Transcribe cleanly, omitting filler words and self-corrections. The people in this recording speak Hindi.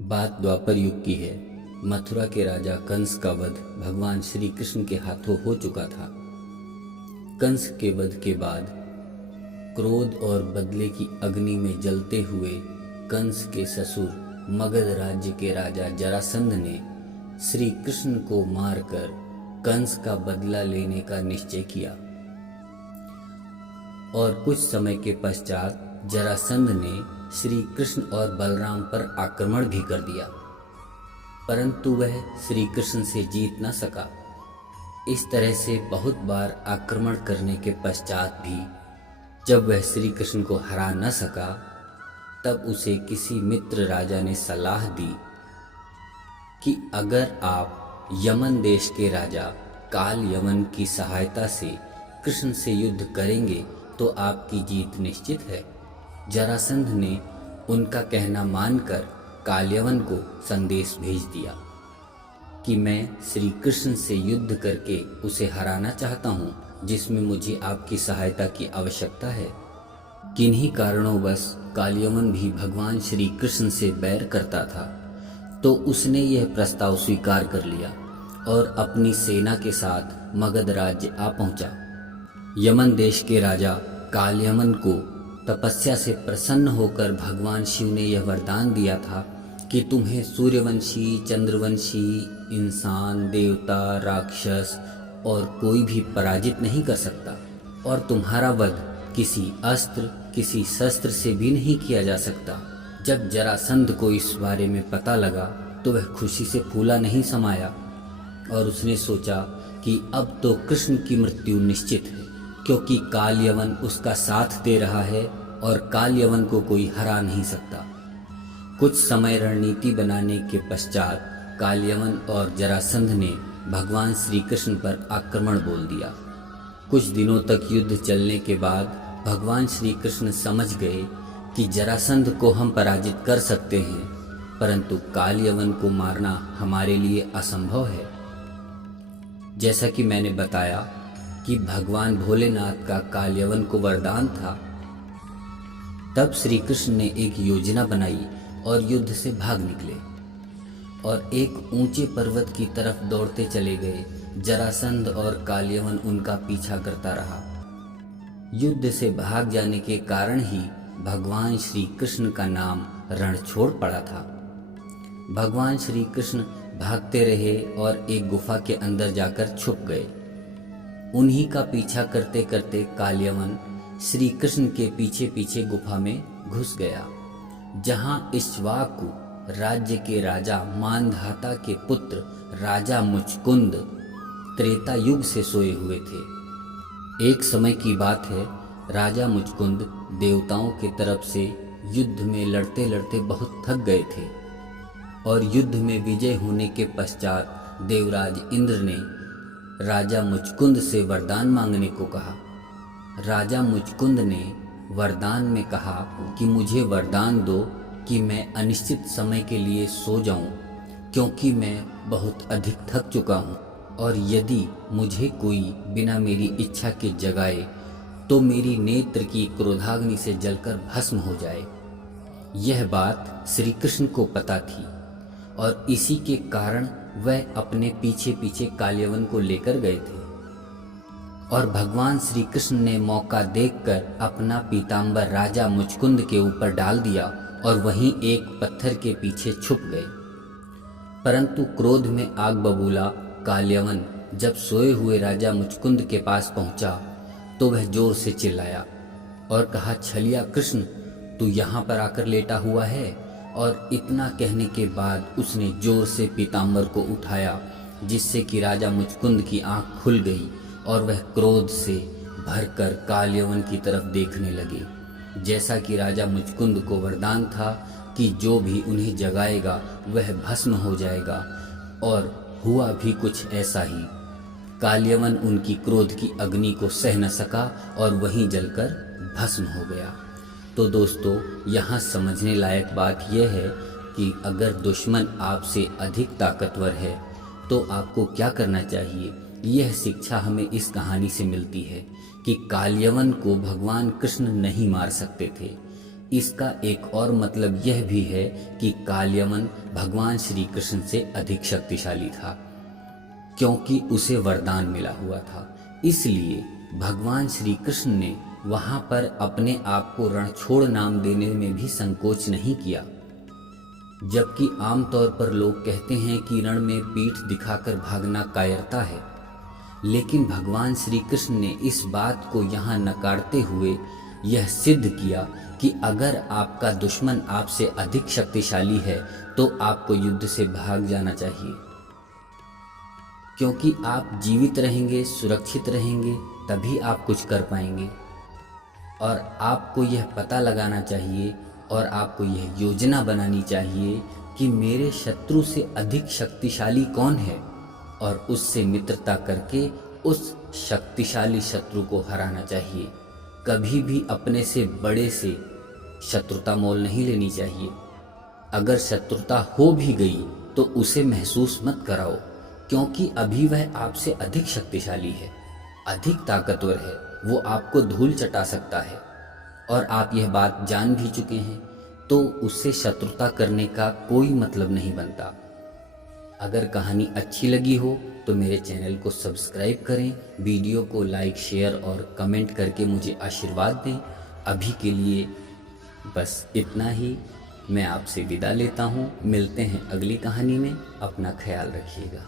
बात द्वापर युग की है। मथुरा के राजा कंस का वध भगवान श्री कृष्ण के हाथों हो चुका था। कंस के वध के बाद क्रोध और बदले की अग्नि में जलते हुए कंस के ससुर मगध राज्य के राजा जरासंध ने श्री कृष्ण को मारकर कंस का बदला लेने का निश्चय किया और कुछ समय के पश्चात जरासंध ने श्री कृष्ण और बलराम पर आक्रमण भी कर दिया, परंतु वह श्री कृष्ण से जीत न सका। इस तरह से बहुत बार आक्रमण करने के पश्चात भी जब वह श्री कृष्ण को हरा न सका, तब उसे किसी मित्र राजा ने सलाह दी कि अगर आप यमन देश के राजा काल यवन की सहायता से कृष्ण से युद्ध करेंगे तो आपकी जीत निश्चित है। जरासंध ने उनका कहना मानकर कालयवन को संदेश भेज दिया कि मैं श्री कृष्ण से युद्ध करके उसे हराना चाहता हूँ, जिसमें मुझे आपकी सहायता की आवश्यकता है। किन्हीं कारणों कालयवन भी भगवान श्री कृष्ण से बैर करता था, तो उसने यह प्रस्ताव स्वीकार कर लिया और अपनी सेना के साथ मगध राज्य आ पहुंचा। यमन देश के राजा कालयवन को तपस्या से प्रसन्न होकर भगवान शिव ने यह वरदान दिया था कि तुम्हें सूर्यवंशी, चंद्रवंशी, इंसान, देवता, राक्षस और कोई भी पराजित नहीं कर सकता और तुम्हारा वध किसी अस्त्र, किसी शस्त्र से भी नहीं किया जा सकता। जब जरासंध को इस बारे में पता लगा तो वह खुशी से फूला नहीं समाया और उसने सोचा कि अब तो कृष्ण की मृत्यु निश्चित है, क्योंकि कालयवन उसका साथ दे रहा है और कालयवन को कोई हरा नहीं सकता। कुछ समय रणनीति बनाने के पश्चात कालयवन और जरासंध ने भगवान श्री कृष्ण पर आक्रमण बोल दिया। कुछ दिनों तक युद्ध चलने के बाद भगवान श्री कृष्ण समझ गए कि जरासंध को हम पराजित कर सकते हैं, परंतु कालयवन को मारना हमारे लिए असंभव है। जैसा कि मैंने बताया कि भगवान भोलेनाथ का कालयवन को वरदान था, तब श्री कृष्ण ने एक योजना बनाई और युद्ध से भाग निकले और एक ऊंचे पर्वत की तरफ दौड़ते चले गए। जरासंध और कालयवन उनका पीछा करता रहा। युद्ध से भाग जाने के कारण ही भगवान श्री कृष्ण का नाम रणछोड़ पड़ा था। भगवान श्री कृष्ण भागते रहे और एक गुफा के अंदर जाकर छुप गए। उन्हीं का पीछा करते करते कालयवन श्री कृष्ण के पीछे पीछे गुफा में घुस गया, जहां इक्ष्वाकु राज्य के राजा मानधाता के पुत्र राजा मुचकुंद त्रेता युग से सोए हुए थे। एक समय की बात है, राजा मुचकुंद देवताओं की तरफ से युद्ध में लड़ते लड़ते बहुत थक गए थे और युद्ध में विजय होने के पश्चात देवराज इंद्र ने राजा मुचकुंद से वरदान मांगने को कहा। राजा मुचकुंद ने वरदान में कहा कि मुझे वरदान दो कि मैं अनिश्चित समय के लिए सो जाऊं, क्योंकि मैं बहुत अधिक थक चुका हूं और यदि मुझे कोई बिना मेरी इच्छा के जगाए तो मेरी नेत्र की क्रोधाग्नि से जलकर भस्म हो जाए। यह बात श्री कृष्ण को पता थी और इसी के कारण वह अपने पीछे पीछे कालयवन को लेकर गए थे और भगवान श्री कृष्ण ने मौका देखकर अपना पीतांबर राजा मुचकुंद के ऊपर डाल दिया और वहीं एक पत्थर के पीछे छुप गए। परंतु क्रोध में आग बबूला कालयवन जब सोए हुए राजा मुचकुंद के पास पहुंचा तो वह जोर से चिल्लाया और कहा, छलिया कृष्ण, तू यहाँ पर आकर लेटा हुआ है। और इतना कहने के बाद उसने जोर से पीतांबर को उठाया, जिससे कि राजा मुचकुंद की आंख खुल गई और वह क्रोध से भरकर कालयवन की तरफ देखने लगे। जैसा कि राजा मुचकुंद को वरदान था कि जो भी उन्हें जगाएगा वह भस्म हो जाएगा, और हुआ भी कुछ ऐसा ही। कालयवन उनकी क्रोध की अग्नि को सह न सका और वहीं जलकर भस्म हो गया। तो दोस्तों, यहाँ समझने लायक बात यह है कि अगर दुश्मन आपसे अधिक ताकतवर है तो आपको क्या करना चाहिए। यह शिक्षा हमें इस कहानी से मिलती है कि कालयवन को भगवान कृष्ण नहीं मार सकते थे, इसका एक और मतलब यह भी है कि कालयमन भगवान श्री कृष्ण से अधिक शक्तिशाली था, क्योंकि उसे वरदान मिला हुआ था। इसलिए भगवान श्री कृष्ण ने वहां पर अपने आप को रणछोड़ नाम देने में भी संकोच नहीं किया। जबकि आमतौर पर लोग कहते हैं कि रण में पीठ दिखाकर भागना कायरता है, लेकिन भगवान श्री कृष्ण ने इस बात को यहाँ नकारते हुए यह सिद्ध किया कि अगर आपका दुश्मन आपसे अधिक शक्तिशाली है तो आपको युद्ध से भाग जाना चाहिए, क्योंकि आप जीवित रहेंगे, सुरक्षित रहेंगे, तभी आप कुछ कर पाएंगे। और आपको यह पता लगाना चाहिए और आपको यह योजना बनानी चाहिए कि मेरे शत्रु से अधिक शक्तिशाली कौन है, और उससे मित्रता करके उस शक्तिशाली शत्रु को हराना चाहिए। कभी भी अपने से बड़े से शत्रुता मोल नहीं लेनी चाहिए। अगर शत्रुता हो भी गई तो उसे महसूस मत कराओ, क्योंकि अभी वह आपसे अधिक शक्तिशाली है, अधिक ताकतवर है, वो आपको धूल चटा सकता है और आप यह बात जान भी चुके हैं, तो उससे शत्रुता करने का कोई मतलब नहीं बनता। अगर कहानी अच्छी लगी हो तो मेरे चैनल को सब्सक्राइब करें, वीडियो को लाइक, शेयर और कमेंट करके मुझे आशीर्वाद दें। अभी के लिए बस इतना ही। मैं आपसे विदा लेता हूँ। मिलते हैं अगली कहानी में। अपना ख्याल रखिएगा।